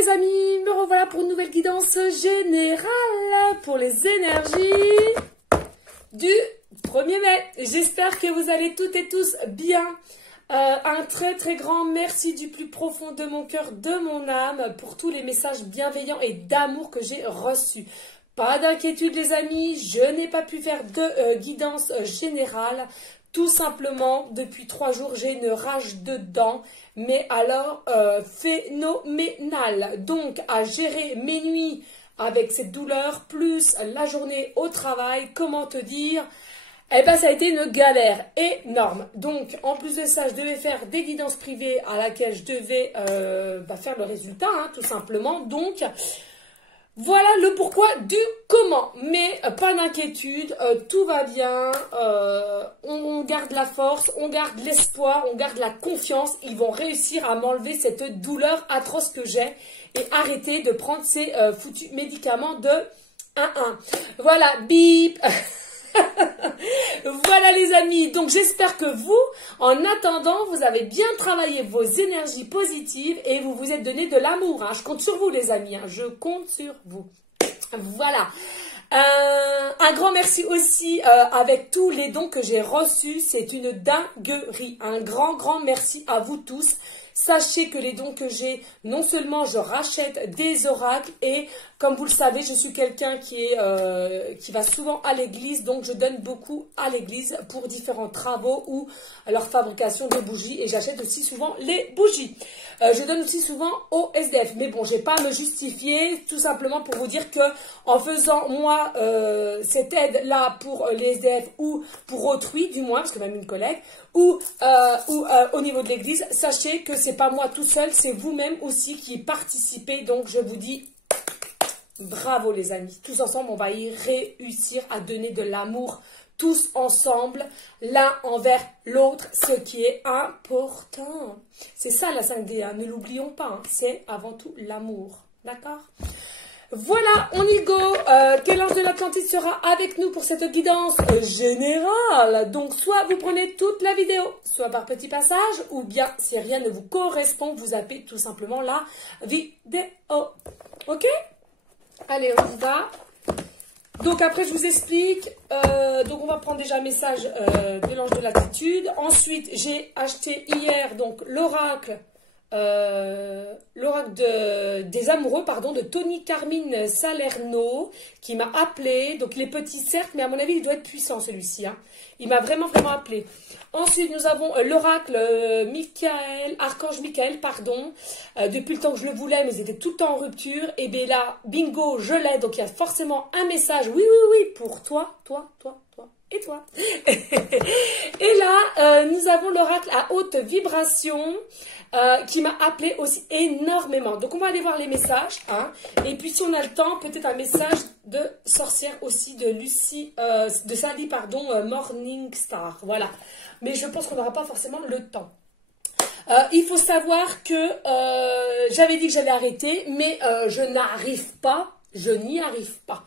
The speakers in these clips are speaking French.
les amis, me revoilà pour une nouvelle guidance générale pour les énergies du 1er mai. J'espère que vous allez toutes et tous bien. Un très grand merci du plus profond de mon cœur, de mon âme, pour tous les messages bienveillants et d'amour que j'ai reçus. Pas d'inquiétude les amis, je n'ai pas pu faire de guidance générale. Tout simplement, depuis 3 jours, j'ai une rage de dents, mais alors phénoménale. Donc, à gérer mes nuits avec cette douleur, plus la journée au travail, comment te dire? Eh ben, ça a été une galère énorme. Donc, en plus de ça, je devais faire des guidances privées à laquelle je devais faire le résultat, hein, tout simplement. Donc, voilà le pourquoi du comment. Mais pas d'inquiétude, tout va bien. On garde la force, on garde l'espoir, on garde la confiance. Ils vont réussir à m'enlever cette douleur atroce que j'ai et arrêter de prendre ces foutus médicaments de 1-1. Voilà, bip. Voilà les amis, donc j'espère que vous, en attendant, vous avez bien travaillé vos énergies positives et vous vous êtes donné de l'amour. Hein. Je compte sur vous les amis, hein. Je compte sur vous. Voilà. Un grand merci aussi avec tous les dons que j'ai reçus. C'est une dinguerie. Un grand merci à vous tous. Sachez que les dons que j'ai, non seulement je rachète des oracles et comme vous le savez, je suis quelqu'un qui va souvent à l'église, donc je donne beaucoup à l'église pour différents travaux ou leur fabrication des bougies et j'achète aussi souvent les bougies. Je donne aussi souvent aux SDF, mais bon, j'ai pas à me justifier, tout simplement pour vous dire que en faisant moi cette aide là pour les SDF ou pour autrui, du moins, parce que même une collègue, ou au niveau de l'église, sachez que c'est pas moi tout seul, c'est vous-même aussi qui participez, donc je vous dis bravo les amis, tous ensemble on va y réussir à donner de l'amour, tous ensemble, l'un envers l'autre, ce qui est important. C'est ça la 5D, hein, ne l'oublions pas, hein, c'est avant tout l'amour, d'accord? Voilà, on y go. Quel ange de l'Atlantide sera avec nous pour cette guidance générale? Donc, soit vous prenez toute la vidéo, soit par petit passage, ou bien, si rien ne vous correspond, vous zappez tout simplement la vidéo. Ok? Allez, on y va. Donc, après, je vous explique. Donc, on va prendre déjà un message de l'ange de l'Attitude. Ensuite, j'ai acheté hier, donc, l'oracle des amoureux, pardon, de Tony Carmine Salerno, qui m'a appelé. Donc, il est petit, certes, mais à mon avis, il doit être puissant, celui-ci. Hein. Il m'a vraiment appelé. Ensuite, nous avons l'oracle Archange Michael, pardon. Depuis le temps que je le voulais, mais ils étaient tout le temps en rupture. Et bien là, bingo, je l'ai. Donc, il y a forcément un message. Oui, pour toi et toi. Et là, nous avons l'oracle à haute vibration qui m'a appelé aussi énormément. Donc, on va aller voir les messages. Hein. Et puis, si on a le temps, peut-être un message de sorcière aussi, de Sally, pardon, Morning Star. Voilà. Mais je pense qu'on n'aura pas forcément le temps. Il faut savoir que j'avais dit que j'allais arrêter, mais je n'y arrive pas.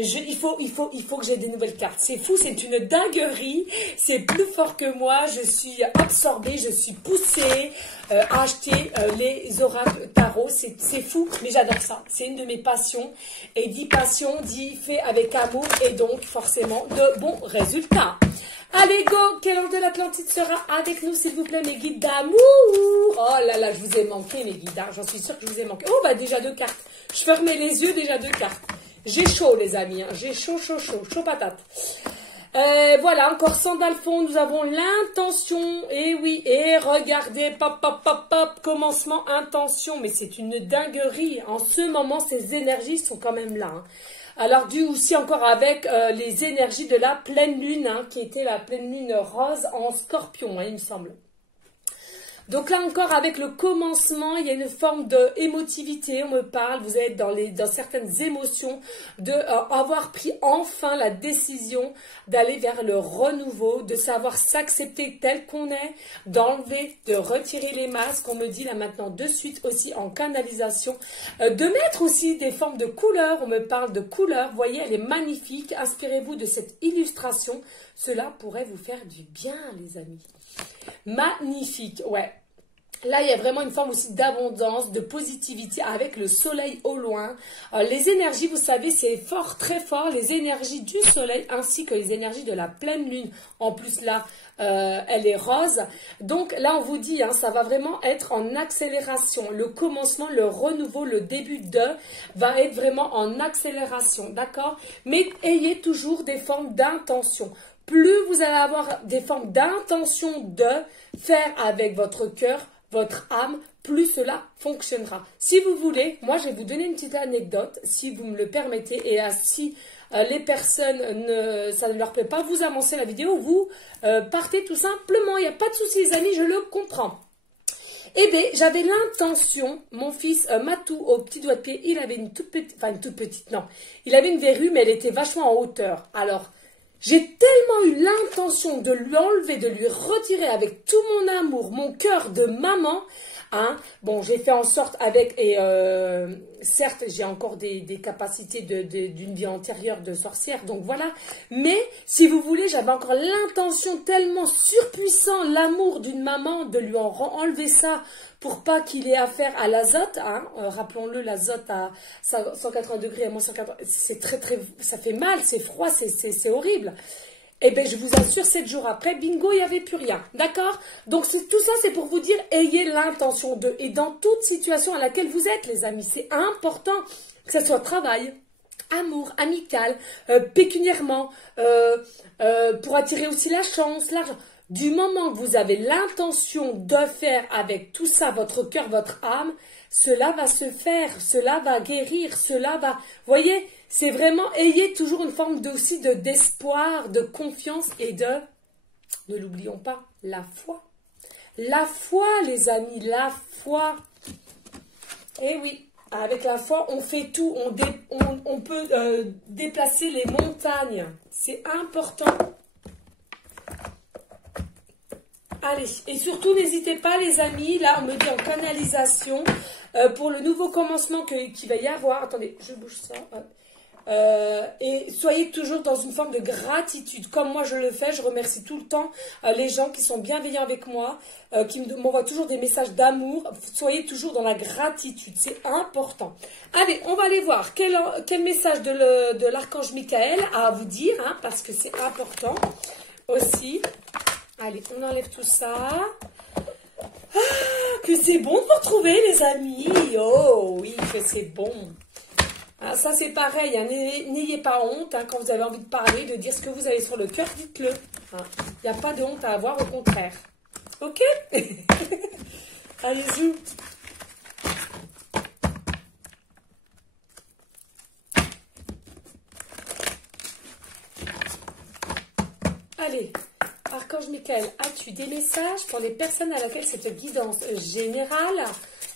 Il faut que j'ai des nouvelles cartes. C'est fou, c'est une dinguerie. C'est plus fort que moi. Je suis absorbée, je suis poussée à acheter les oracles tarot. C'est fou, mais j'adore ça. C'est une de mes passions. Et dit passion, dit fait avec amour et donc forcément de bons résultats. Allez, go! Quel ange de l'Atlantide sera avec nous, s'il vous plaît, mes guides d'amour? Oh là là, je vous ai manqué, mes guides. Hein. J'en suis sûre que je vous ai manqué. Oh, bah déjà 2 cartes. Je fermais les yeux, déjà 2 cartes. J'ai chaud, les amis. Hein. J'ai chaud patate. Voilà, encore Sandalphon, nous avons l'intention. Et oui, et regardez, pop, commencement, intention. Mais c'est une dinguerie. En ce moment, ces énergies sont quand même là. Hein. Alors, dû aussi encore avec les énergies de la pleine lune, hein, qui était la pleine lune rose en scorpion, hein, il me semble. Donc là encore, avec le commencement, il y a une forme d'émotivité, on me parle, vous êtes dans certaines émotions, avoir pris enfin la décision d'aller vers le renouveau, de savoir s'accepter tel qu'on est, d'enlever, de retirer les masques, on me dit là maintenant de suite aussi en canalisation, de mettre aussi des formes de couleurs, on me parle de couleurs, vous voyez, elle est magnifique, inspirez-vous de cette illustration, cela pourrait vous faire du bien les amis. Magnifique, ouais. Là, il y a vraiment une forme aussi d'abondance, de positivité avec le soleil au loin. Les énergies, vous savez, c'est fort, très fort, les énergies du soleil ainsi que les énergies de la pleine lune. En plus, là, elle est rose. Donc là, on vous dit, hein, ça va vraiment être en accélération. Le commencement, le renouveau, le début de va être vraiment en accélération, d'accord? Mais ayez toujours des formes d'intention. Plus vous allez avoir des formes d'intention de faire avec votre cœur, votre âme, plus cela fonctionnera. Si vous voulez, moi je vais vous donner une petite anecdote, si vous me le permettez, et si les personnes, ça ne leur plaît pas, vous avancez la vidéo, vous partez tout simplement, il n'y a pas de souci les amis, je le comprends. Eh bien, j'avais l'intention, mon fils Matou, au petit doigt de pied, il avait une toute petite, non, il avait une verrue, mais elle était vachement en hauteur. Alors, j'ai tellement eu l'intention de lui enlever, de lui retirer avec tout mon amour, mon cœur de maman. Hein. Bon, j'ai fait en sorte avec, et certes, j'ai encore des capacités d'une vie antérieure de sorcière, donc voilà. Mais, si vous voulez, j'avais encore l'intention tellement surpuissant, l'amour d'une maman, de lui enlever ça pour pas qu'il ait affaire à l'azote. Hein. Rappelons-le, l'azote à 180 degrés, à moins 180, c'est ça fait mal, c'est froid, c'est horrible. Eh bien, je vous assure, 7 jours après, bingo, il n'y avait plus rien. D'accord? Donc, tout ça, c'est pour vous dire, ayez l'intention de. Et dans toute situation à laquelle vous êtes, les amis, c'est important que ce soit travail, amour, amical, pécuniairement, pour attirer aussi la chance, l'argent. Du moment que vous avez l'intention de faire avec tout ça, votre cœur, votre âme, cela va se faire, cela va guérir, cela va... Vous voyez, c'est vraiment, ayez toujours une forme aussi d'espoir, de confiance et ne l'oublions pas, la foi. La foi, les amis, la foi. Eh oui, avec la foi, on fait tout, on peut déplacer les montagnes. C'est important. Allez, et surtout, n'hésitez pas les amis, là on me dit en canalisation, pour le nouveau commencement qu'il va y avoir, attendez, je bouge ça, et soyez toujours dans une forme de gratitude, comme moi je le fais, je remercie tout le temps les gens qui sont bienveillants avec moi, qui m'envoient toujours des messages d'amour, soyez toujours dans la gratitude, c'est important. Allez, on va aller voir quel message de l'archange Michael a à vous dire, hein, parce que c'est important aussi. Allez, on enlève tout ça. Ah, que c'est bon de vous retrouver, les amis. Oh, oui, que c'est bon. Ah, ça, c'est pareil. Hein. N'ayez pas honte hein, quand vous avez envie de parler, de dire ce que vous avez sur le cœur, dites-le. Il n'y a pas de honte à avoir, au contraire. Ok? Allez-y. Allez. Archange Michael, as-tu des messages pour les personnes à laquelle cette guidance générale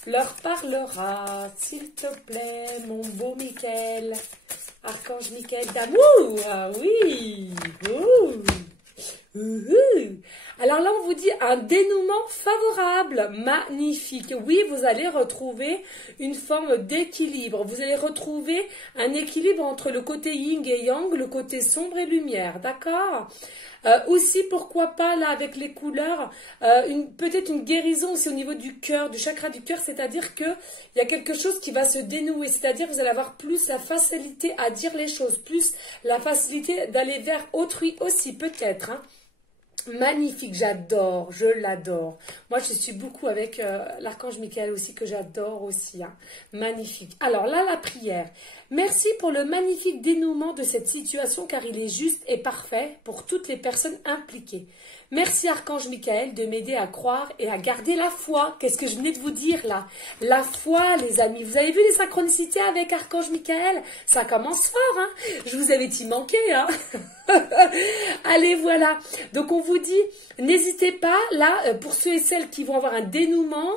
leur parlera? S'il te plaît, mon beau Michael. Archange Michael d'amour, ah oui. Alors là, on vous dit un dénouement favorable, magnifique. Oui, vous allez retrouver une forme d'équilibre. Vous allez retrouver un équilibre entre le côté yin et yang, le côté sombre et lumière, d'accord? Aussi, pourquoi pas, là, avec les couleurs, peut-être une guérison aussi au niveau du cœur, du chakra du cœur, c'est-à-dire qu'il y a quelque chose qui va se dénouer, c'est-à-dire que vous allez avoir plus la facilité à dire les choses, plus la facilité d'aller vers autrui aussi, peut-être, hein. Magnifique, j'adore, je l'adore. Moi, je suis beaucoup avec l'archange Michael aussi, que j'adore aussi. Hein. Magnifique. Alors là, la prière. Merci pour le magnifique dénouement de cette situation, car il est juste et parfait pour toutes les personnes impliquées. Merci, archange Michael, de m'aider à croire et à garder la foi. Qu'est-ce que je venais de vous dire là? La foi, les amis. Vous avez vu les synchronicités avec archange Michael? Ça commence fort, hein? Je vous avais dit manqué, hein? Allez, voilà. Donc, on vous dit, n'hésitez pas, là, pour ceux et celles qui vont avoir un dénouement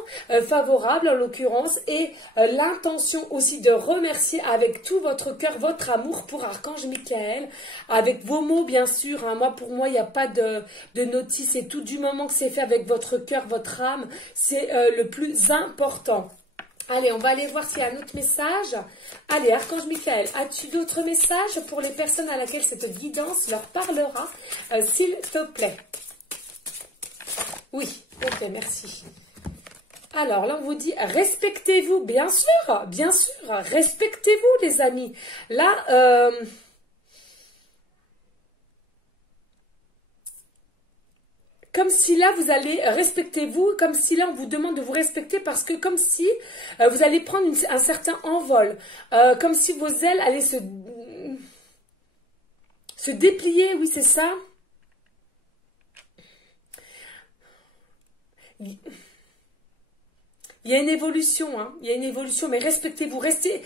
favorable, en l'occurrence, et l'intention aussi de remercier avec tout votre cœur, votre amour pour archange Michael, avec vos mots, bien sûr. Hein. Pour moi, il n'y a pas de notice et tout. Du moment que c'est fait avec votre cœur, votre âme, c'est le plus important. Allez, on va aller voir s'il y a un autre message. Allez, archange Michael, as-tu d'autres messages pour les personnes à laquelle cette guidance leur parlera, s'il te plaît? Oui, ok, merci. Alors là, on vous dit, respectez-vous, bien sûr, respectez-vous les amis. Là, comme si là, vous allez respectez-vous, comme si là, on vous demande de vous respecter parce que comme si vous allez prendre un certain envol, comme si vos ailes allaient se déplier, oui, c'est ça. Il y a une évolution, hein. Il y a une évolution, mais respectez-vous, restez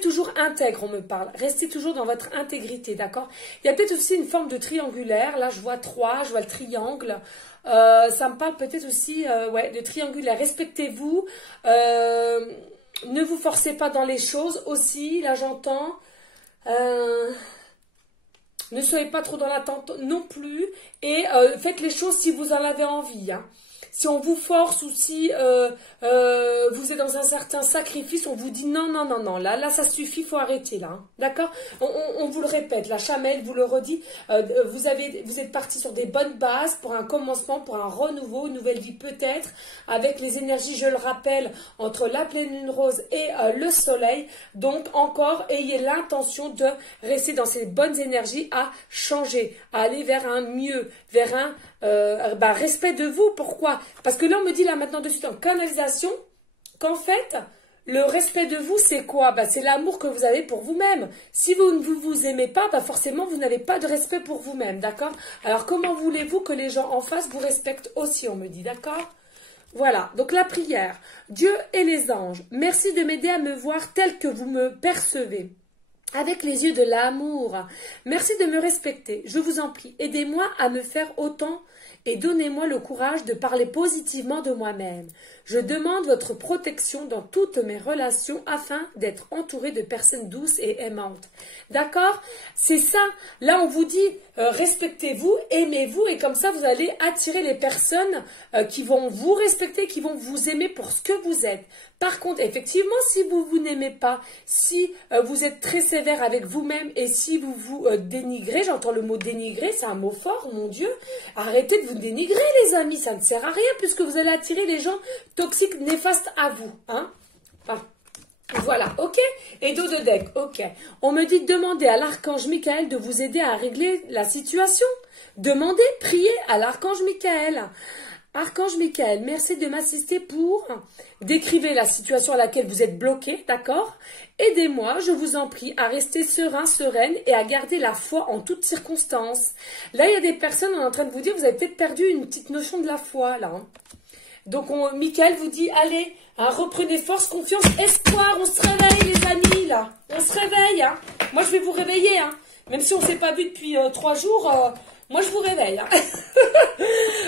toujours intègre, on me parle. Restez toujours dans votre intégrité, d'accord? Il y a peut-être aussi une forme de triangulaire. Là, je vois 3, je vois le triangle. Ça me parle peut-être aussi ouais, de triangulaire. Respectez-vous. Ne vous forcez pas dans les choses aussi. Là, j'entends. Ne soyez pas trop dans l'attente non plus. Et faites les choses si vous en avez envie, hein. Si on vous force ou si vous êtes dans un certain sacrifice, on vous dit non, non, non, non, là ça suffit, il faut arrêter là, hein. D'accord? On vous le répète, la Chamel vous le redit, vous êtes parti sur des bonnes bases pour un commencement, pour un renouveau, une nouvelle vie peut-être, avec les énergies, je le rappelle, entre la pleine lune rose et le soleil. Donc encore, ayez l'intention de rester dans ces bonnes énergies, à changer, à aller vers un mieux, vers un respect de vous. Pourquoi? Parce que là, on me dit là maintenant de suite en canalisation qu'en fait, le respect de vous, c'est quoi? C'est l'amour que vous avez pour vous-même. Si vous ne vous aimez pas, forcément, vous n'avez pas de respect pour vous-même, d'accord? Alors, comment voulez-vous que les gens en face vous respectent aussi, on me dit, d'accord? Voilà, donc la prière. Dieu et les anges, merci de m'aider à me voir tel que vous me percevez, avec les yeux de l'amour. Merci de me respecter. Je vous en prie, aidez-moi à me faire autant et donnez-moi le courage de parler positivement de moi-même. Je demande votre protection dans toutes mes relations afin d'être entourée de personnes douces et aimantes. D'accord? C'est ça. Là, on vous dit, respectez-vous, aimez-vous, et comme ça, vous allez attirer les personnes qui vont vous respecter, qui vont vous aimer pour ce que vous êtes. Par contre, effectivement, si vous vous n'aimez pas, si vous êtes très sévère avec vous-même et si vous vous dénigrez, j'entends le mot dénigrer, c'est un mot fort, mon Dieu, arrêtez de vous dénigrer, les amis, ça ne sert à rien puisque vous allez attirer les gens toxiques, néfastes à vous, hein. Enfin, voilà, ok. Et dos de deck, ok. On me dit de demander à l'archange Michael de vous aider à régler la situation. Demandez, priez à l'archange Michael. Archange Michael, merci de m'assister pour décrire la situation à laquelle vous êtes bloqué, d'accord? Aidez-moi, je vous en prie, à rester serein, sereine et à garder la foi en toutes circonstances. Là, il y a des personnes, on est en train de vous dire, vous avez peut-être perdu une petite notion de la foi, là, hein. Donc, Michael vous dit, allez, hein, reprenez force, confiance, espoir, on se réveille, les amis, là. On se réveille, hein. Moi, je vais vous réveiller, hein. Même si on ne s'est pas vu depuis 3 jours, moi, je vous réveille, hein.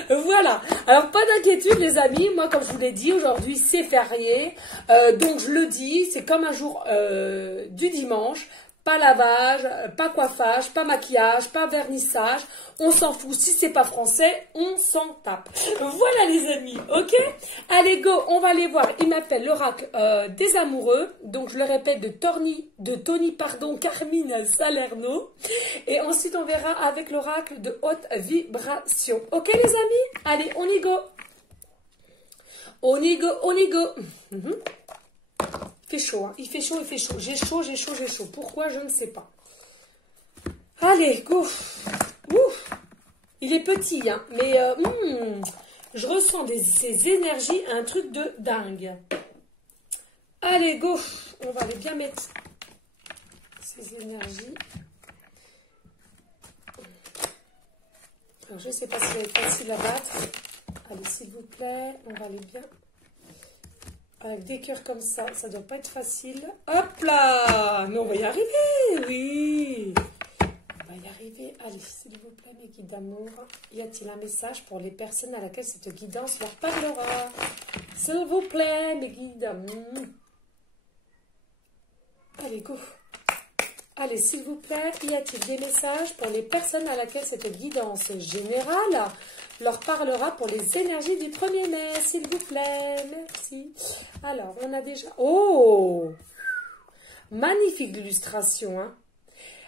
Voilà. Alors, pas d'inquiétude, les amis. Moi, comme je vous l'ai dit, aujourd'hui, c'est férié. Donc, je le dis, c'est comme un jour du dimanche. Pas lavage, pas coiffage, pas maquillage, pas vernissage. On s'en fout. Si c'est pas français, on s'en tape. Voilà les amis, ok? Allez go, on va aller voir. Il m'appelle l'oracle des amoureux. Donc je le répète, de Tony, Carmine Salerno. Et ensuite on verra avec l'oracle de haute vibration. Ok les amis? Allez, on y go. On y go, on y go. Il fait chaud, hein. Il fait chaud, il fait chaud. J'ai chaud, j'ai chaud, j'ai chaud. Pourquoi, je ne sais pas. Allez, go. Ouf. Il est petit, hein, mais je ressens ces énergies, un truc de dingue. Allez, go. On va aller bien mettre ces énergies. Alors, je ne sais pas si ça va être facile à battre. Allez, s'il vous plaît, on va aller bien. Avec des cœurs comme ça ne doit pas être facile. Hop là! Mais on va y arriver, oui! On va y arriver. Allez, s'il vous plaît, mes guides d'amour, y a-t-il un message pour les personnes à laquelle cette guidance leur parlera? S'il vous plaît, mes guides d'amour. Allez, go! Allez, s'il vous plaît, y a-t-il des messages pour les personnes à laquelle cette guidance générale leur parlera pour les énergies du 1er mai, s'il vous plaît? Merci. Alors, on a déjà... Oh! Magnifique l'illustration, hein?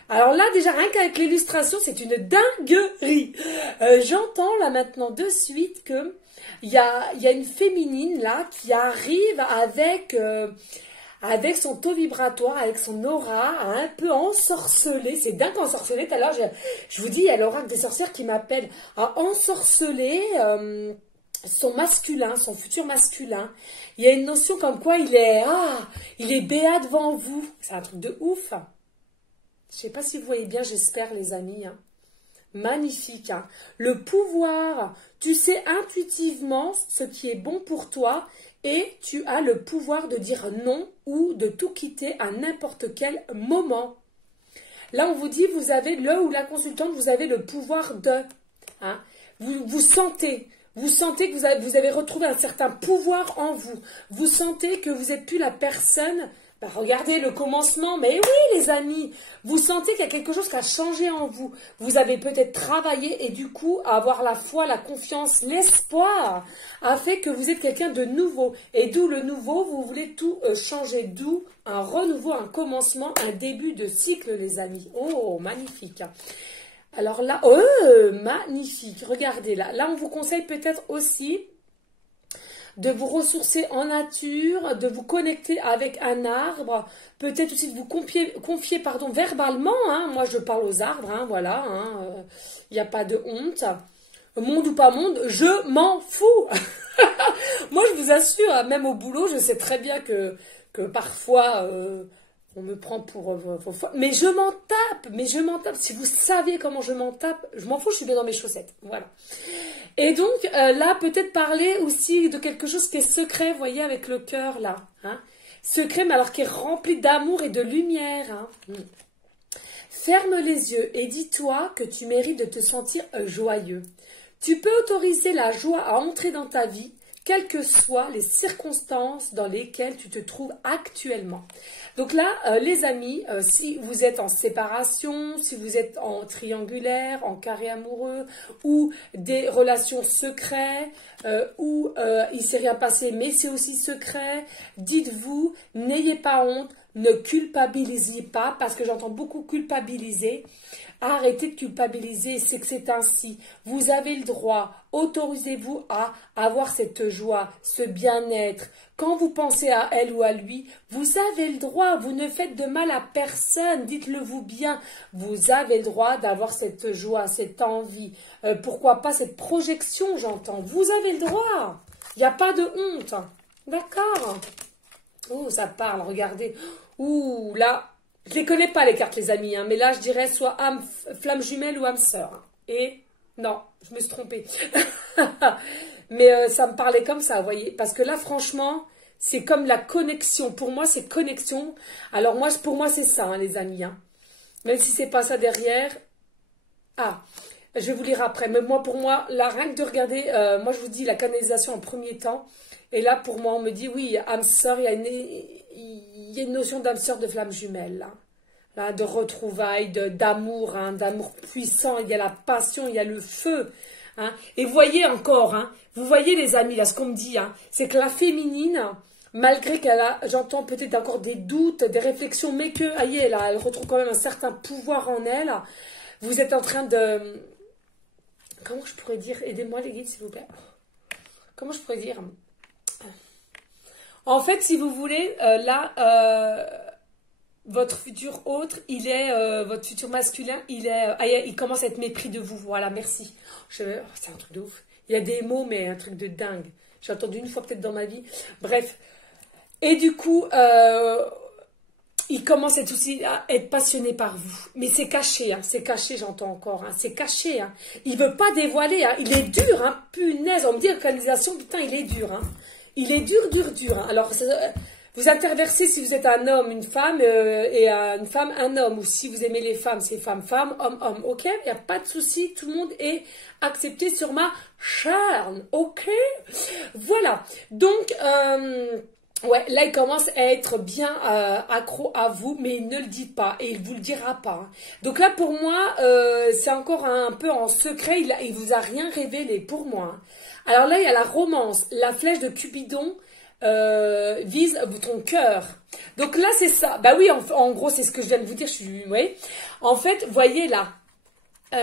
Alors là, déjà, rien qu'avec l'illustration, c'est une dinguerie. J'entends là maintenant de suite que il y a une féminine là qui arrive avec son taux vibratoire, avec son aura, un peu ensorcelé. C'est dingue ensorcelé. Tout à l'heure, je vous dis, il y a l'oracle des sorcières qui m'appelle à ensorceler son masculin, son futur masculin. Il y a une notion comme quoi il est béat devant vous. C'est un truc de ouf. Je sais pas si vous voyez bien, j'espère les amis. Hein. Magnifique. Hein. Le pouvoir, tu sais intuitivement ce qui est bon pour toi et tu as le pouvoir de dire non ou de tout quitter à n'importe quel moment. Là, on vous dit, vous avez le ou la consultante, vous avez le pouvoir de. Hein. Vous sentez que vous avez retrouvé un certain pouvoir en vous. Vous sentez que vous n'êtes plus la personne. Bah, regardez le commencement, mais oui les amis, vous sentez qu'il y a quelque chose qui a changé en vous. Vous avez peut-être travaillé et du coup, avoir la foi, la confiance, l'espoir a fait que vous êtes quelqu'un de nouveau. Et d'où le nouveau, vous voulez tout changer. D'où un renouveau, un commencement, un début de cycle les amis. Oh, magnifique. Alors là, magnifique, regardez là. Là, on vous conseille peut-être aussi de vous ressourcer en nature, de vous connecter avec un arbre, peut-être aussi de vous confier verbalement, hein, moi je parle aux arbres, hein, voilà, il n'y a pas de honte, monde ou pas monde, je m'en fous. Moi je vous assure, hein, même au boulot, je sais très bien que parfois on me prend pour mais je m'en tape, si vous saviez comment je m'en tape, je m'en fous, je suis bien dans mes chaussettes, voilà. Et donc, là, peut-être parler aussi de quelque chose qui est secret, vous voyez, avec le cœur, là. Hein. Secret, mais alors qui est rempli d'amour et de lumière. Hein. Ferme les yeux et dis-toi que tu mérites de te sentir joyeux. Tu peux autoriser la joie à entrer dans ta vie, quelles que soient les circonstances dans lesquelles tu te trouves actuellement. Donc là, les amis, si vous êtes en séparation, si vous êtes en triangulaire, en carré amoureux, ou des relations secrètes, ou il ne s'est rien passé, mais c'est aussi secret, dites-vous, n'ayez pas honte, ne culpabilisez pas, parce que j'entends beaucoup culpabiliser. Arrêtez de culpabiliser, c'est que c'est ainsi. Vous avez le droit, autorisez-vous à avoir cette joie, ce bien-être. Quand vous pensez à elle ou à lui, vous avez le droit, vous ne faites de mal à personne, dites-le vous bien. Vous avez le droit d'avoir cette joie, cette envie. Pourquoi pas cette projection, j'entends. Vous avez le droit, il n'y a pas de honte. D'accord? Oh, ça parle, regardez. Ouh, là... Je ne les connais pas les cartes les amis, hein, mais là je dirais soit âme, flamme jumelle ou âme sœur. Hein. Et non, je me suis trompée. Mais ça me parlait comme ça, vous voyez. Parce que là franchement, c'est comme la connexion. Pour moi c'est connexion. Alors moi, pour moi c'est ça hein, les amis. Hein. Même si c'est pas ça derrière. Ah, je vais vous lire après. Mais moi pour moi, là rien que de regarder, moi je vous dis la canalisation en premier temps. Et là pour moi on me dit oui, âme sœur, il y a une notion d'âme sœur de flamme jumelle, là, de retrouvailles, d'amour, hein, d'amour puissant, il y a la passion, il y a le feu. Hein. Et vous voyez encore, hein, vous voyez les amis, là, ce qu'on me dit, hein, c'est que la féminine, malgré qu'elle a, j'entends peut-être encore des doutes, des réflexions, mais que, voyez, là, elle retrouve quand même un certain pouvoir en elle, vous êtes en train de... Comment je pourrais dire? Aidez-moi les guides, s'il vous plaît. Comment je pourrais dire? En fait, si vous voulez, votre futur autre, il est, votre futur masculin, il commence à être mépris de vous. Voilà, merci. C'est un truc de ouf. Il y a des mots, mais un truc de dingue. J'ai entendu une fois peut-être dans ma vie. Bref. Et du coup, il commence à être passionné par vous. Mais c'est caché, hein. C'est caché, j'entends encore. Hein. C'est caché. Hein. Il ne veut pas dévoiler. Hein. Il est dur, hein. Punaise, on me dit localisation, putain, il est dur, hein. Il est dur, dur, dur. Hein. Alors, vous interversez si vous êtes un homme, une femme, et une femme, un homme. Ou si vous aimez les femmes, c'est femme, femme, homme, homme. Ok? Il n'y a pas de souci. Tout le monde est accepté sur ma chaîne. Ok? Voilà. Donc, ouais, là, il commence à être bien accro à vous, mais il ne le dit pas. Et il ne vous le dira pas. Hein. Donc là, pour moi, c'est encore un peu en secret. Il vous a rien révélé, pour moi. Hein. Alors là, il y a la romance. La flèche de Cupidon vise ton cœur. Donc là, c'est ça. Bah oui, en gros, c'est ce que je viens de vous dire. Oui. En fait, voyez là.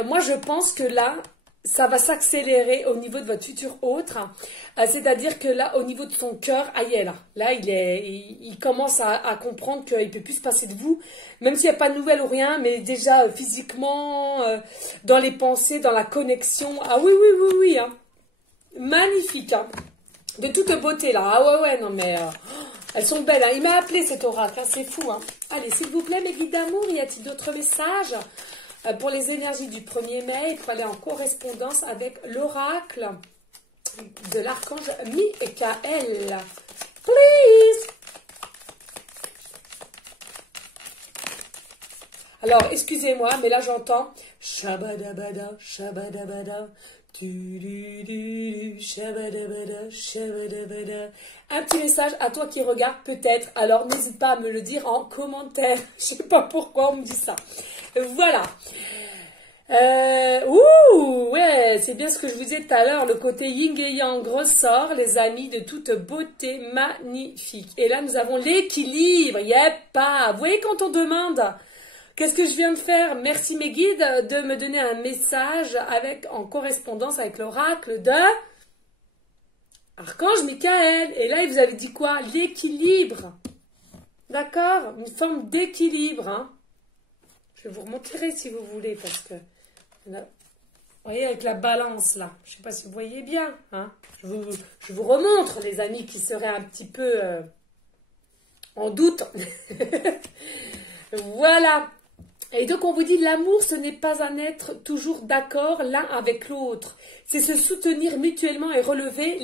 Moi, je pense que là, ça va s'accélérer au niveau de votre futur autre. C'est-à-dire que là, au niveau de son cœur, aïe, là, il commence à comprendre qu'il ne peut plus se passer de vous, même s'il n'y a pas de nouvelles ou rien, mais déjà physiquement, dans les pensées, dans la connexion. Ah oui, oui, oui, oui. Hein. Magnifique. Hein. De toute beauté, là. Ah ouais, non, mais... elles sont belles. Hein. Il m'a appelé cet oracle. Hein. C'est fou. Hein. Allez, s'il vous plaît, mes guides d'amour, y a-t-il d'autres messages pour les énergies du 1er mai, il faut aller en correspondance avec l'oracle de l'archange Michael. Please. Alors, excusez-moi, mais là j'entends Shabadabada, Shabadabada, Shabadabada, Shabadabada. Un petit message à toi qui regarde peut-être. Alors, n'hésite pas à me le dire en commentaire. Je sais pas pourquoi on me dit ça. Voilà. Ouais, c'est bien ce que je vous disais tout à l'heure, le côté yin et yang ressort, les amis, de toute beauté magnifique. Et là, nous avons l'équilibre, pas. Vous voyez quand on demande, qu'est-ce que je viens de faire? Merci mes guides de me donner un message en correspondance avec l'oracle de Archange Michael. Et là, il vous avait dit quoi? L'équilibre. D'accord? Une forme d'équilibre, hein. Je vais vous remontrer si vous voulez, parce que... Vous voyez, avec la balance, là. Je ne sais pas si vous voyez bien. Hein, je vous remontre, les amis qui seraient un petit peu en doute. Voilà. Et donc, on vous dit, l'amour, ce n'est pas un être toujours d'accord l'un avec l'autre. C'est se soutenir mutuellement et relever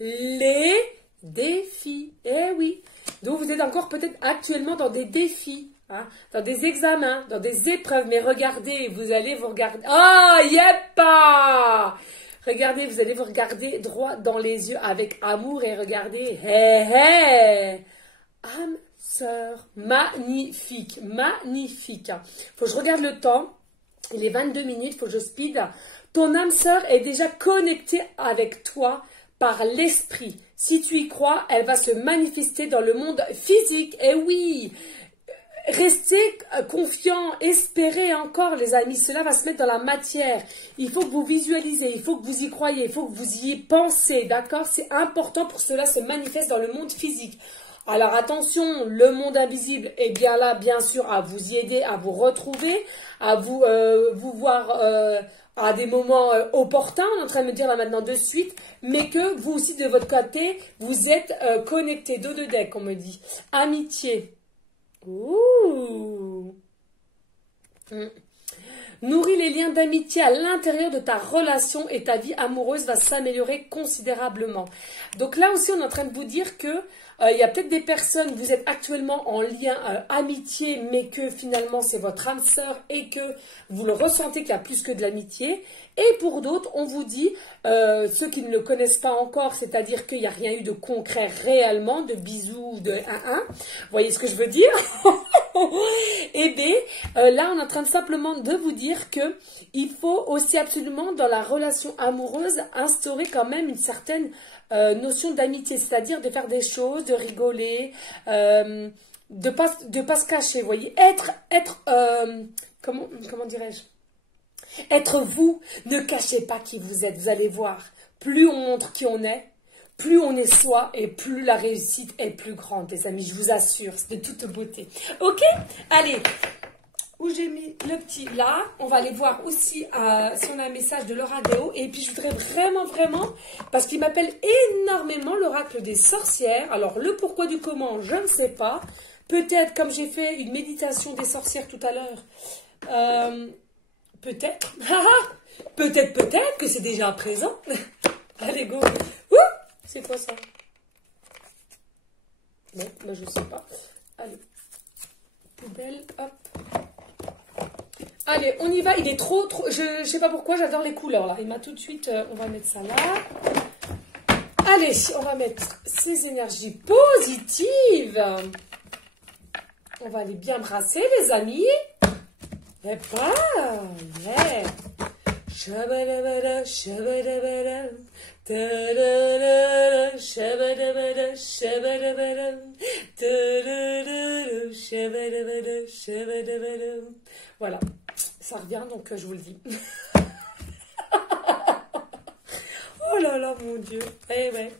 les défis. Eh oui. Donc, vous êtes encore peut-être actuellement dans des défis. Hein, dans des examens, dans des épreuves, mais regardez, vous allez vous regarder. Ah, pas. Regardez, vous allez vous regarder droit dans les yeux avec amour et regardez. Hé, âme sœur, magnifique, magnifique. Faut que je regarde le temps. Il est 22 minutes, faut que je speed. Ton âme sœur est déjà connectée avec toi par l'esprit. Si tu y crois, elle va se manifester dans le monde physique. Eh oui. Restez confiants, espérez encore les amis, cela va se mettre dans la matière. Il faut que vous visualisez, il faut que vous y croyez, il faut que vous y pensez, d'accord? C'est important pour que cela se manifeste dans le monde physique. Alors attention, le monde invisible est bien là, bien sûr, à vous y aider, à vous retrouver, à vous voir à des moments opportuns, on est en train de me dire là maintenant de suite, mais que vous aussi de votre côté, vous êtes connectés, dos de deck, on me dit. Amitié. Ouh. Nourris les liens d'amitié à l'intérieur de ta relation et ta vie amoureuse va s'améliorer considérablement. Donc là aussi, on est en train de vous dire que il y a peut-être des personnes, vous êtes actuellement en lien amitié, mais que finalement c'est votre âme sœur et que vous le ressentez qu'il y a plus que de l'amitié. Et pour d'autres, on vous dit, ceux qui ne le connaissent pas encore, c'est-à-dire qu'il n'y a rien eu de concret réellement, de bisous, de 1-1. Vous voyez ce que je veux dire? Eh bien, là, on est en train de simplement de vous dire que il faut aussi absolument, dans la relation amoureuse, instaurer quand même une certaine notion d'amitié, c'est-à-dire de faire des choses, de rigoler, de pas se cacher, vous voyez. Comment dirais-je? Être vous, ne cachez pas qui vous êtes, vous allez voir. Plus on montre qui on est, plus on est soi et plus la réussite est plus grande, les amis, je vous assure, c'est de toute beauté. Ok? Allez, où j'ai mis le petit là, on va aller voir aussi si on a un message de Laura Deo. Et puis je voudrais vraiment, parce qu'il m'appelle énormément l'oracle des sorcières. Alors le pourquoi du comment, je ne sais pas. Peut-être comme j'ai fait une méditation des sorcières tout à l'heure. Peut-être. Peut-être que c'est déjà présent. Allez, go. Ouh, c'est quoi ça? Non, là je sais pas. Allez. Poubelle, hop. Allez, on y va. Il est trop... Je sais pas pourquoi, j'adore les couleurs là. Il m'a tout de suite... on va mettre ça là. Allez, on va mettre ces énergies positives. On va aller bien brasser, les amis. Et pas, yeah. Shabadabada, shabadabada, tadadada, shabadabada, shabadabada, tadadada, shabadabada, shabadabada. Voilà, ça revient, donc je vous le dis. Oh là là, mon Dieu. Eh ouais.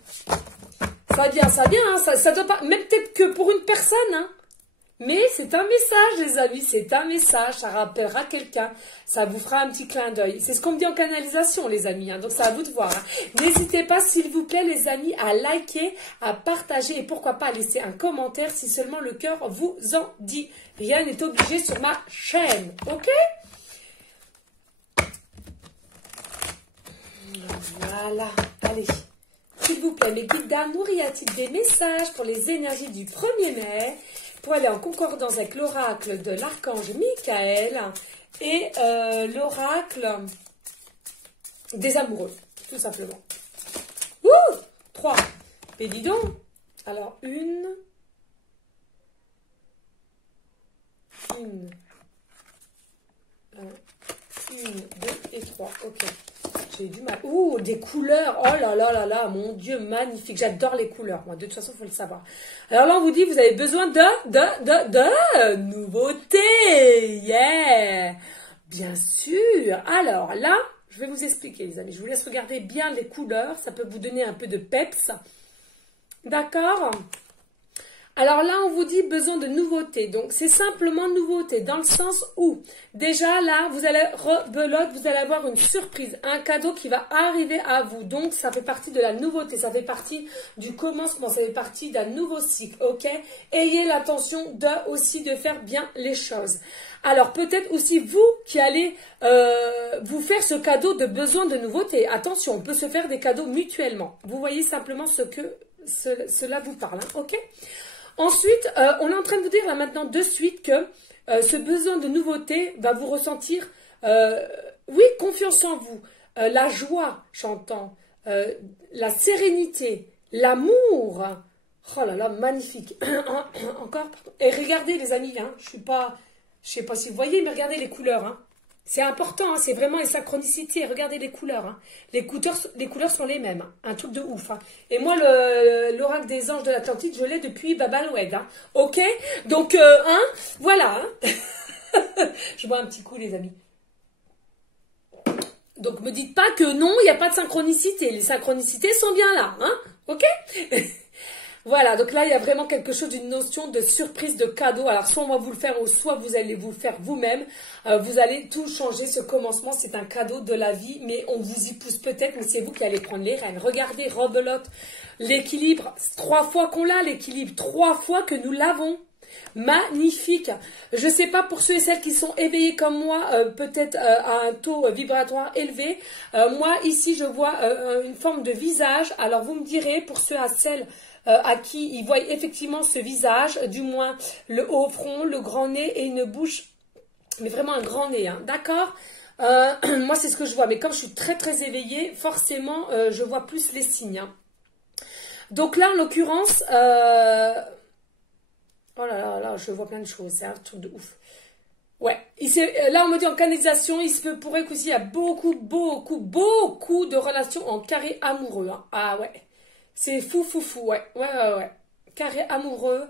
Ça vient, hein, ça doit pas, même peut-être que pour une personne, hein. Mais c'est un message, les amis, c'est un message, ça rappellera quelqu'un, ça vous fera un petit clin d'œil. C'est ce qu'on me dit en canalisation, les amis, hein, donc c'est à vous de voir. Hein. N'hésitez pas, s'il vous plaît, les amis, à liker, à partager et pourquoi pas à laisser un commentaire si seulement le cœur vous en dit. Rien n'est obligé sur ma chaîne, ok? Voilà, allez. S'il vous plaît, mes guides d'amour, y a-t-il des messages pour les énergies du 1er mai pour aller en concordance avec l'oracle de l'archange Michael et l'oracle des amoureux, tout simplement. Ouh, 3. Mais dis donc. Alors, une, 2 et 3. Ok. J'ai du mal. Ouh, des couleurs. Oh là là là là, mon Dieu, magnifique. J'adore les couleurs. Moi, de toute façon, il faut le savoir. Alors là, on vous dit, vous avez besoin de nouveautés. Yeah. Bien sûr. Alors là, je vais vous expliquer, les amis. Je vous laisse regarder bien les couleurs. Ça peut vous donner un peu de peps. D'accord ? Alors là, on vous dit besoin de nouveautés. Donc, c'est simplement nouveauté dans le sens où, déjà là, vous allez rebelote, vous allez avoir une surprise, un cadeau qui va arriver à vous. Donc, ça fait partie de la nouveauté, ça fait partie du commencement, ça fait partie d'un nouveau cycle, ok? Ayez l'attention aussi de faire bien les choses. Alors, peut-être aussi vous qui allez vous faire ce cadeau de besoin de nouveauté. Attention, on peut se faire des cadeaux mutuellement. Vous voyez simplement ce que cela vous parle, hein, ok? Ensuite, on est en train de vous dire là maintenant de suite que ce besoin de nouveauté va vous ressentir, oui, confiance en vous, la joie, j'entends, la sérénité, l'amour. Oh là là, magnifique. Encore, pardon. Et regardez les amis, hein, je sais pas si vous voyez, mais regardez les couleurs, hein. C'est important, hein, c'est vraiment les synchronicités. Regardez les couleurs. Hein. Les couleurs sont les mêmes. Hein, un truc de ouf. Hein. Et moi, l'oracle des anges de l'Atlantide, je l'ai depuis Babaloued. Hein. Ok? Donc, hein, voilà. Hein. Je bois un petit coup, les amis. Donc, me dites pas que non, il n'y a pas de synchronicité. Les synchronicités sont bien là. Hein. Ok? Voilà, donc là, il y a vraiment quelque chose d'une notion de surprise, de cadeau. Alors, soit on va vous le faire, ou soit vous allez vous le faire vous-même. Vous allez tout changer. Ce commencement, c'est un cadeau de la vie, mais on vous y pousse peut-être, mais c'est vous qui allez prendre les rênes. Regardez, rebelote, l'équilibre. 3 fois qu'on l'a, l'équilibre. 3 fois que nous l'avons. Magnifique. Je ne sais pas pour ceux et celles qui sont éveillés comme moi, peut-être à un taux vibratoire élevé. Moi, ici, je vois une forme de visage. Alors, vous me direz, pour ceux et celles à qui ils voient effectivement ce visage, du moins le haut front, le grand nez et une bouche, mais vraiment un grand nez, hein, d'accord? Moi, c'est ce que je vois, mais comme je suis très très éveillée, forcément, je vois plus les signes. Hein. Donc là, en l'occurrence, oh là là là, je vois plein de choses, c'est un truc de ouf. Ouais, là on me dit en canalisation, il se pourrait qu'aussi il y a beaucoup de relations en carré amoureux. Hein. Ah ouais. C'est fou, ouais. Carré amoureux,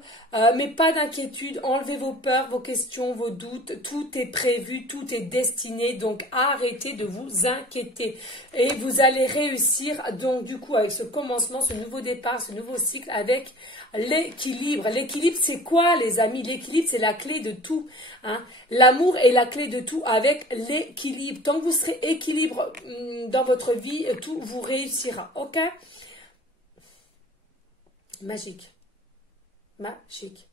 mais pas d'inquiétude, enlevez vos peurs, vos questions, vos doutes, tout est prévu, tout est destiné, donc arrêtez de vous inquiéter. Et vous allez réussir, donc du coup, avec ce commencement, ce nouveau départ, ce nouveau cycle, avec l'équilibre. L'équilibre, c'est quoi, les amis? L'équilibre, c'est la clé de tout. Hein. L'amour est la clé de tout avec l'équilibre. Tant que vous serez équilibre dans votre vie, tout vous réussira, ok? Magique. Magique.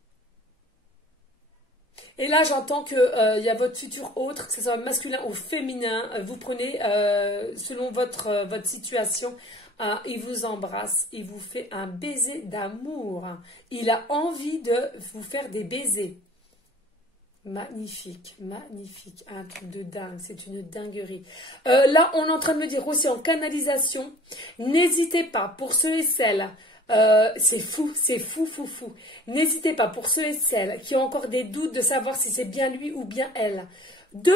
Et là, j'entends qu'il y a votre futur autre, que ce soit masculin ou féminin. Vous prenez, selon votre situation, il vous embrasse, il vous fait un baiser d'amour. Il a envie de vous faire des baisers. Magnifique, magnifique, un truc de dingue, c'est une dinguerie. Là, on est en train de me dire aussi en canalisation, n'hésitez pas, pour ceux et celles... c'est fou. N'hésitez pas, pour ceux et celles qui ont encore des doutes de savoir si c'est bien lui ou bien elle, de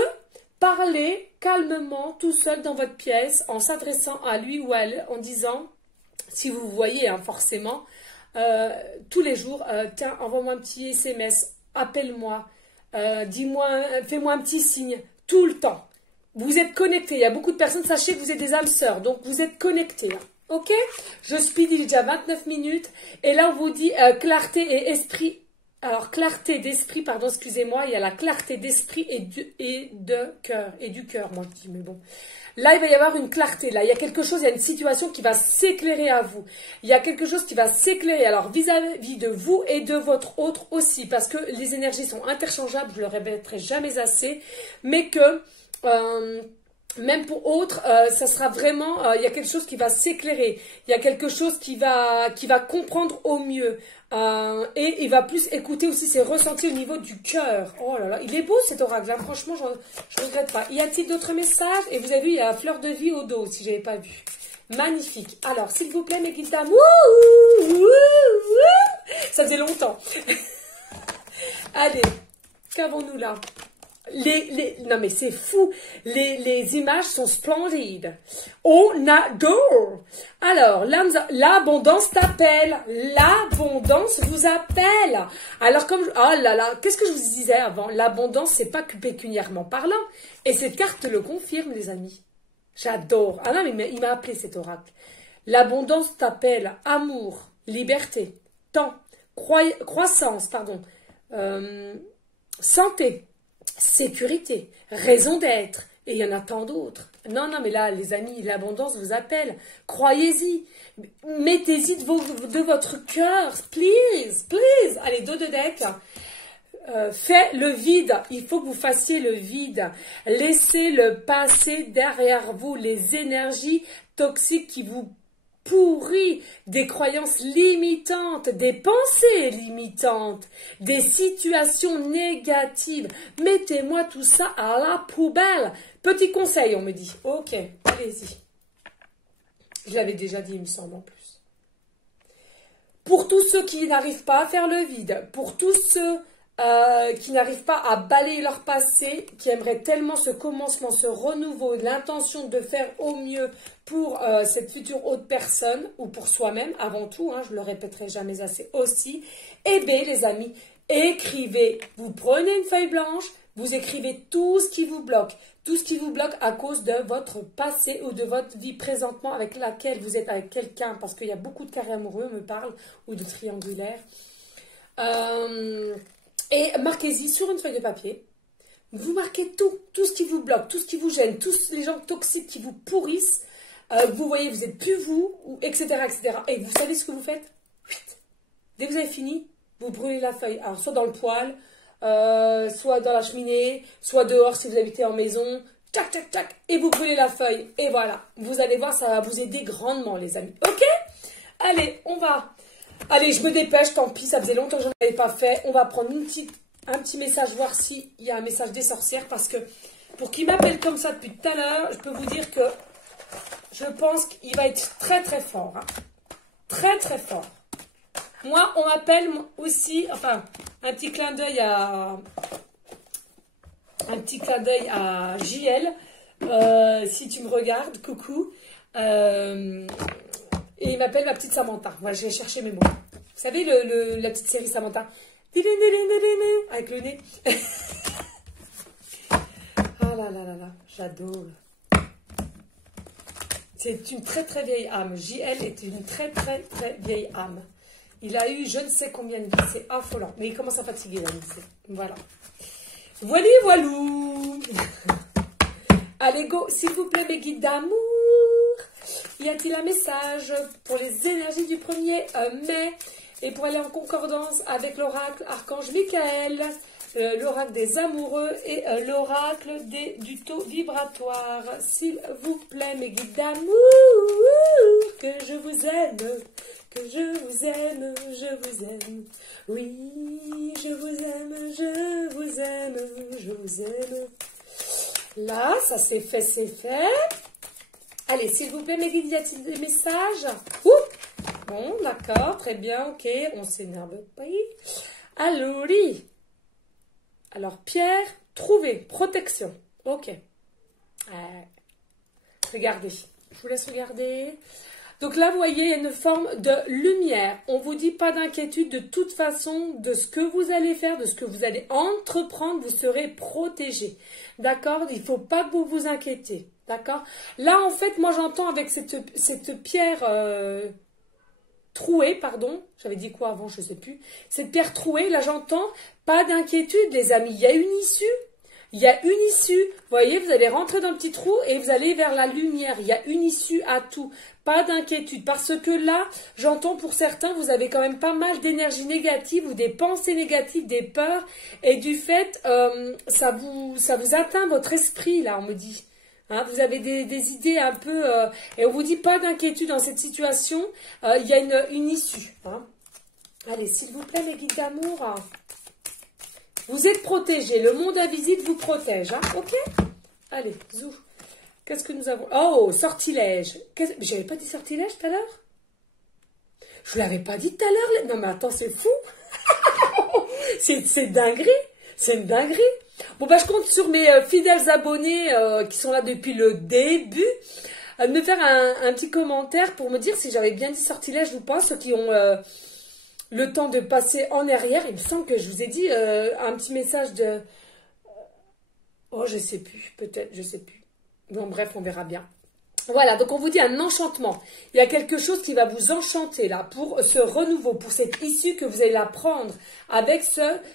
parler calmement, tout seul dans votre pièce, en s'adressant à lui ou à elle, en disant, si vous voyez hein, forcément, tous les jours, tiens, envoie-moi un petit SMS, appelle-moi, dis-moi, fais-moi un petit signe, tout le temps. vous êtes connectés. Il y a beaucoup de personnes, sachez que vous êtes des âmes sœurs, donc vous êtes connectés. Là. Ok? Je speed, il est déjà 29 minutes. Et là, on vous dit clarté et esprit. Alors, clarté d'esprit, pardon, excusez-moi, il y a la clarté d'esprit et de cœur. Et du cœur, moi je dis, mais bon. Là, il va y avoir une clarté. Là, il y a quelque chose, il y a une situation qui va s'éclairer à vous. Il y a quelque chose qui va s'éclairer, alors vis-à-vis de vous et de votre autre aussi. Parce que les énergies sont interchangeables, je ne le répéterai jamais assez. Mais que... même pour autres, ça sera vraiment, il y a quelque chose qui va s'éclairer, il y a quelque chose qui va comprendre au mieux, et il va plus écouter aussi ses ressentis au niveau du cœur. Oh là là, il est beau cet oracle, hein. Franchement, je ne regrette pas. Y a-t-il d'autres messages? Et vous avez vu, il y a la fleur de vie au dos, si je n'avais pas vu. Magnifique. Alors, s'il vous plaît, mes guides d'amour, ça faisait longtemps. Allez, qu'avons-nous là? Non mais c'est fou, les images sont splendides. On adore. Alors, l'abondance t'appelle, l'abondance vous appelle. Alors comme, oh là là, qu'est-ce que je vous disais avant? L'abondance, c'est pas que pécuniairement parlant. Et cette carte le confirme, les amis. J'adore. Ah non, mais il m'a appelé cet oracle. L'abondance t'appelle, amour, liberté, temps, croissance, pardon, santé, sécurité, raison d'être, et il y en a tant d'autres. Non, non, mais là, les amis, l'abondance vous appelle. Croyez-y. Mettez-y de votre cœur. Please, please. Allez, dos de deck. Faites le vide. Il faut que vous fassiez le vide. Laissez le passé derrière vous. Les énergies toxiques qui vous pourri, des croyances limitantes, des pensées limitantes, des situations négatives. Mettez-moi tout ça à la poubelle. Petit conseil, on me dit. Ok, allez-y. Je l'avais déjà dit, il me semble, en plus. Pour tous ceux qui n'arrivent pas à faire le vide, pour tous ceux qui n'arrivent pas à balayer leur passé, qui aimeraient tellement ce commencement, ce renouveau, l'intention de faire au mieux pour cette future autre personne, ou pour soi-même, avant tout, hein, je ne le répéterai jamais assez aussi, eh bien, les amis, écrivez. Vous prenez une feuille blanche, vous écrivez tout ce qui vous bloque à cause de votre passé ou de votre vie présentement avec laquelle vous êtes avec quelqu'un, parce qu'il y a beaucoup de carrés amoureux, me parle, ou de triangulaires. Et marquez-y sur une feuille de papier. Vous marquez tout ce qui vous bloque, tout ce qui vous gêne, tous les gens toxiques qui vous pourrissent. Vous voyez, vous n'êtes plus vous, ou etc., etc. Et vous savez ce que vous faites? Dès que vous avez fini, vous brûlez la feuille. Alors, soit dans le poêle, soit dans la cheminée, soit dehors si vous habitez en maison. Tac, tac, tac. Et vous brûlez la feuille. Et voilà. Vous allez voir, ça va vous aider grandement, les amis. Ok? Allez, on va... Allez, je me dépêche, tant pis, ça faisait longtemps que je n'avais pas fait. On va prendre un petit message, voir s'il y a un message des sorcières. Parce que pour qu'il m'appelle comme ça depuis tout à l'heure, je peux vous dire que je pense qu'il va être très très fort. Hein. Très très fort. Moi, on m'appelle aussi, enfin, un petit clin d'œil à JL. Si tu me regardes, coucou. Et il m'appelle ma petite Samantha. Voilà, je vais chercher mes mots. Vous savez, la petite série Samantha. Avec le nez. Ah là là là là, j'adore. C'est une très très vieille âme. JL est une très très très vieille âme. Il a eu je ne sais combien de vies. C'est affolant. Mais il commence à fatiguer là. Voilà. Voilà, voilou. Allez, go, s'il vous plaît, mes guides d'amour. Y a-t-il un message pour les énergies du 1er mai et pour aller en concordance avec l'oracle Archange Michael, l'oracle des amoureux et l'oracle du taux vibratoire? S'il vous plaît, mes guides d'amour, que je vous aime, que je vous aime, je vous aime. Oui, je vous aime, je vous aime, je vous aime. Là, ça c'est fait, c'est fait. Allez, s'il vous plaît, mes guides, y a-t-il des messages? Bon, d'accord, très bien, ok, on s'énerve pas. Allori. Alors, Pierre, trouver, protection. Ok. Regardez, je vous laisse regarder. Donc là, vous voyez, il y a une forme de lumière. On vous dit pas d'inquiétude de toute façon de ce que vous allez faire, de ce que vous allez entreprendre, vous serez protégé. D'accord? Il ne faut pas que vous vous inquiétez. D'accord? Là, en fait, moi, j'entends avec cette pierre trouée, pardon. J'avais dit quoi avant, je ne sais plus. Cette pierre trouée, là, j'entends pas d'inquiétude, les amis. Il y a une issue. Il y a une issue, vous voyez, vous allez rentrer dans le petit trou et vous allez vers la lumière. Il y a une issue à tout, pas d'inquiétude. Parce que là, j'entends pour certains, vous avez quand même pas mal d'énergie négative ou des pensées négatives, des peurs. Et du fait, ça vous atteint votre esprit, là, on me dit. Hein, vous avez des idées un peu... et on vous dit pas d'inquiétude dans cette situation. Il y a une issue. Hein. Allez, s'il vous plaît, mes guides d'amour... Vous êtes protégés. Le monde invisible vous protège. Hein, ok? Allez, zou. Qu'est-ce que nous avons? Oh, sortilège. J'avais pas dit sortilège tout à l'heure? Je ne l'avais pas dit tout à l'heure. Non, mais attends, c'est fou. c'est dinguerie. C'est une dinguerie. Bon, bah, je compte sur mes fidèles abonnés qui sont là depuis le début de me faire un petit commentaire pour me dire si j'avais bien dit sortilège ou pas. Ceux qui ont... le temps de passer en arrière, il me semble que je vous ai dit un petit message de... Oh, je sais plus, peut-être, je sais plus. Bon, bref, on verra bien. Voilà, donc on vous dit un enchantement. Il y a quelque chose qui va vous enchanter là pour ce renouveau, pour cette issue que vous allez la prendre avec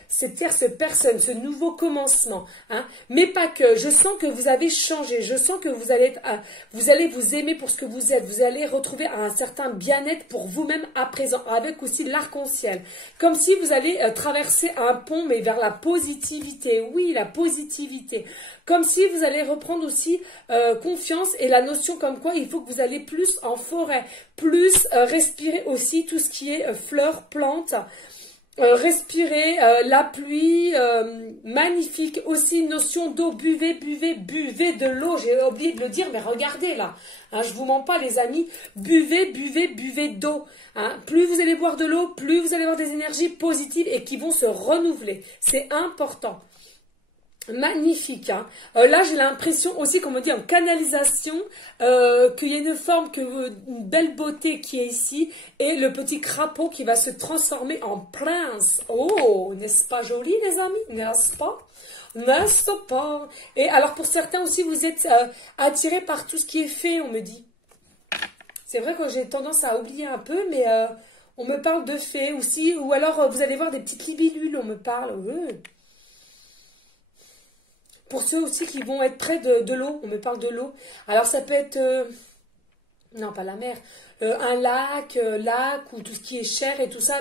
cette tierce personne, ce nouveau commencement. Hein. Mais pas que. Je sens que vous avez changé. Je sens que vous allez vous aimer pour ce que vous êtes. Vous allez retrouver un certain bien-être pour vous-même à présent, avec aussi l'arc-en-ciel. Comme si vous allez traverser un pont, mais vers la positivité. Oui, la positivité. Comme si vous allez reprendre aussi confiance et la notion comme quoi il faut que vous allez plus en forêt, plus respirer aussi tout ce qui est fleurs, plantes, respirer la pluie, magnifique, aussi une notion d'eau, buvez de l'eau, j'ai oublié de le dire, mais regardez là, hein, je vous mens pas les amis, buvez d'eau, hein. Plus vous allez boire de l'eau, plus vous allez avoir des énergies positives et qui vont se renouveler, c'est important. Magnifique. Hein. Là, j'ai l'impression aussi qu'on me dit en canalisation qu'il y a une forme, une belle beauté qui est ici et le petit crapaud qui va se transformer en prince. Oh, n'est-ce pas joli les amis? N'est-ce pas? N'est-ce pas? Et alors pour certains aussi, vous êtes attirés par tout ce qui est fée, on me dit. C'est vrai que j'ai tendance à oublier un peu, mais on me parle de fées aussi. Ou alors vous allez voir des petites libellules, on me parle. Pour ceux aussi qui vont être près de l'eau, on me parle de l'eau. Alors ça peut être, non pas la mer, un lac ou tout ce qui est chair et tout ça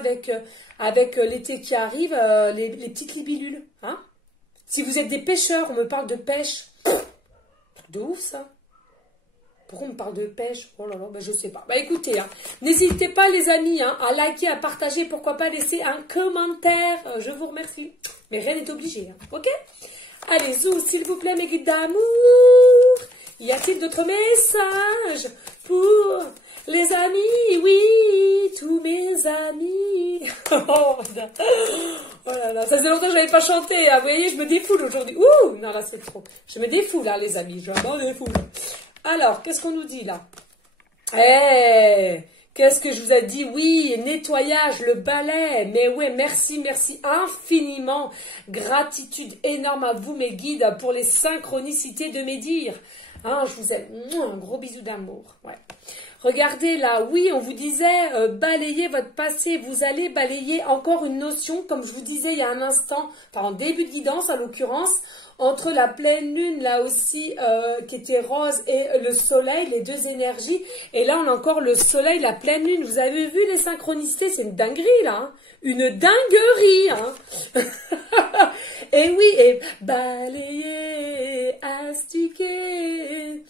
avec l'été qui arrive, les petites libellules. Hein. Si vous êtes des pêcheurs, on me parle de pêche. Truc de ouf ça. Pourquoi on me parle de pêche? Oh là là, ben je sais pas. Bah écoutez, hein, n'hésitez pas les amis hein, à liker, à partager, pourquoi pas laisser un commentaire. Je vous remercie. Mais rien n'est obligé, hein, ok? Allez, zou, s'il vous plaît, mes guides d'amour. Y a-t-il d'autres messages pour les amis? Oui, tous mes amis. Oh là là, ça faisait longtemps que je n'avais pas chanté. Hein. Vous voyez, je me défoule aujourd'hui. Ouh, non, là, c'est trop. Je me défoule, là, les amis. Je m'en défoule. Alors, qu'est-ce qu'on nous dit, là? Qu'est-ce que je vous ai dit? Oui, nettoyage, le balai. Mais ouais, merci infiniment. Gratitude énorme à vous, mes guides, pour les synchronicités de mes dires. Hein, je vous aime. Un gros bisou d'amour. Ouais. Regardez là, oui, on vous disait, balayez votre passé. Vous allez balayer encore une notion, comme je vous disais il y a un instant, enfin en début de guidance, à l'occurrence, entre la pleine lune, là aussi, qui était rose, et le soleil, les deux énergies. Et là, on a encore le soleil, la pleine lune. Vous avez vu les synchronicités? C'est une dinguerie, là. Hein, une dinguerie, hein. Et oui, et balayer, astiquer...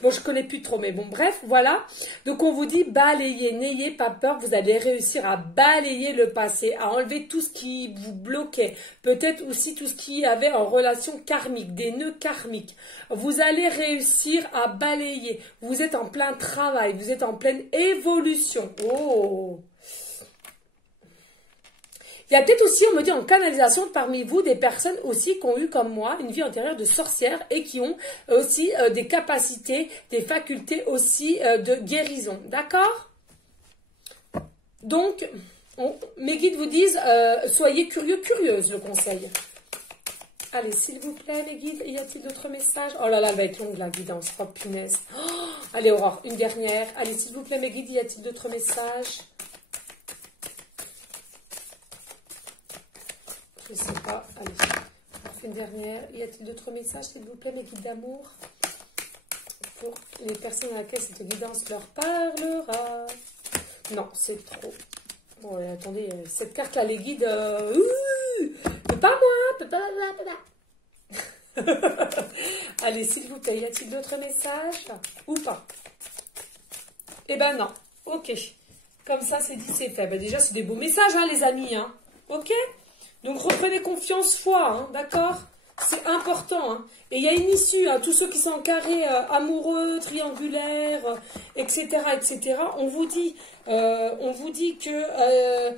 Bon, je connais plus trop, mais bon, bref, voilà. Donc, on vous dit balayez, n'ayez pas peur, vous allez réussir à balayer le passé, à enlever tout ce qui vous bloquait, peut-être aussi tout ce qui avait en relation karmique, des nœuds karmiques. Vous allez réussir à balayer. Vous êtes en plein travail, vous êtes en pleine évolution. Oh! Il y a peut-être aussi, on me dit, en canalisation parmi vous, des personnes aussi qui ont eu comme moi une vie antérieure de sorcière et qui ont aussi des capacités, des facultés aussi de guérison. D'accord? Donc, mes guides vous disent, soyez curieux, curieuse, le conseil. Allez, s'il vous plaît, les guides, y a-t-il d'autres messages? Oh là là, elle va être longue, la guidance. Oh, punaise. Oh, allez, Aurore, une dernière. Allez, s'il vous plaît, mes guides, y a-t-il d'autres messages? Je ne sais pas. Allez, on fait une dernière. Y a-t-il d'autres messages, s'il vous plaît, mes guides d'amour? Pour les personnes à laquelle cette guidance leur parlera. Non, c'est trop. Bon, attendez, cette carte-là, les guides... c'est pas moi. Allez, s'il vous plaît, y a-t-il d'autres messages? Ou pas? Eh ben non. Ok. Comme ça, c'est dit, c'est fait. Ben, déjà, c'est des beaux messages, hein, les amis. Hein. Ok? Donc, reprenez confiance, foi, hein, d'accord? C'est important. Hein. Et il y a une issue. Hein, tous ceux qui sont en carré amoureux, triangulaire, etc., etc., on vous dit que...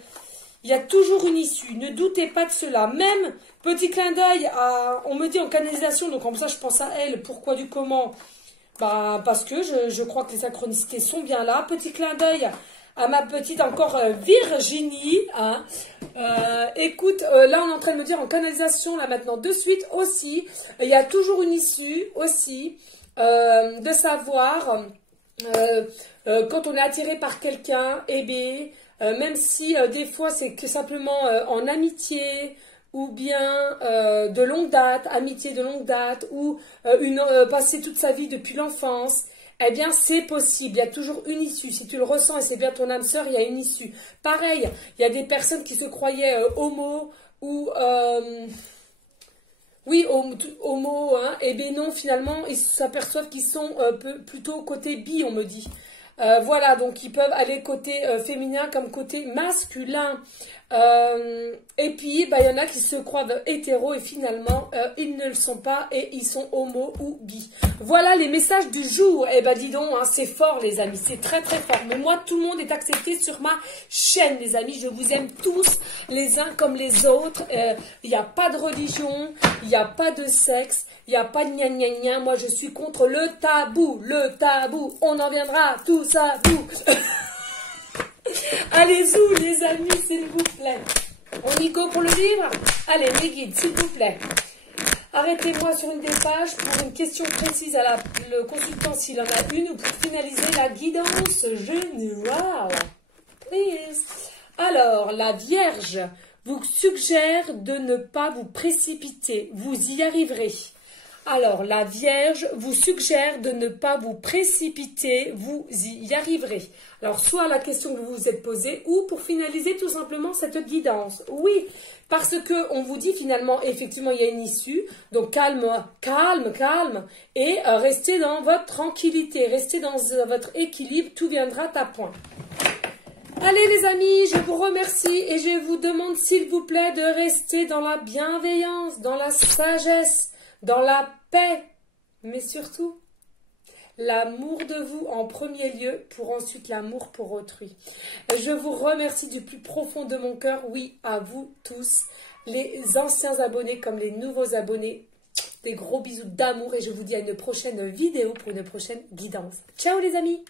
il y a toujours une issue, ne doutez pas de cela. Même, petit clin d'œil, on me dit en canalisation, donc comme ça je pense à elle, pourquoi du comment? Bah, parce que je crois que les synchronicités sont bien là. Petit clin d'œil à ma petite encore Virginie. Hein. Écoute, là on est en train de me dire en canalisation, là maintenant de suite aussi, il y a toujours une issue aussi, de savoir quand on est attiré par quelqu'un, eh bien... même si des fois c'est que simplement en amitié ou bien de longue date, amitié de longue date ou passer toute sa vie depuis l'enfance, eh bien c'est possible, il y a toujours une issue. Si tu le ressens et c'est bien ton âme sœur, il y a une issue. Pareil, il y a des personnes qui se croyaient homo ou... oui, homo, hein, et bien non, finalement, ils s'aperçoivent qu'ils sont plutôt côté bi, on me dit. Voilà, donc ils peuvent aller côté féminin comme côté masculin. Et puis, bah, il y en a qui se croient hétéros et finalement, ils ne le sont pas et ils sont homo ou bi. Voilà les messages du jour. Eh ben, dis donc, hein, c'est fort, les amis, c'est très très fort. Mais moi, tout le monde est accepté sur ma chaîne, les amis. Je vous aime tous, les uns comme les autres. Il n'y a pas de religion, il n'y a pas de sexe. Il n'y a pas de gna gna gna. Moi, je suis contre le tabou. Le tabou. On en viendra tous à bout. Allez-y, les amis, s'il vous plaît. On y go pour le livre? Allez, mes guides, s'il vous plaît. Arrêtez-moi sur une des pages pour une question précise à le consultant s'il en a une ou pour finaliser la guidance générale. Please. Alors, la Vierge vous suggère de ne pas vous précipiter. Vous y arriverez. Alors, la Vierge vous suggère de ne pas vous précipiter, vous y arriverez. Alors, soit la question que vous vous êtes posée, ou pour finaliser tout simplement cette guidance. Oui, parce que on vous dit finalement, effectivement, il y a une issue. Donc, calme, calme, calme. Et restez dans votre tranquillité, restez dans votre équilibre, tout viendra à point. Allez les amis, je vous remercie et je vous demande s'il vous plaît de rester dans la bienveillance, dans la sagesse, dans la paix, mais surtout l'amour de vous en premier lieu pour ensuite l'amour pour autrui. Je vous remercie du plus profond de mon cœur, oui, à vous tous, les anciens abonnés comme les nouveaux abonnés. Des gros bisous d'amour et je vous dis à une prochaine vidéo pour une prochaine guidance. Ciao les amis!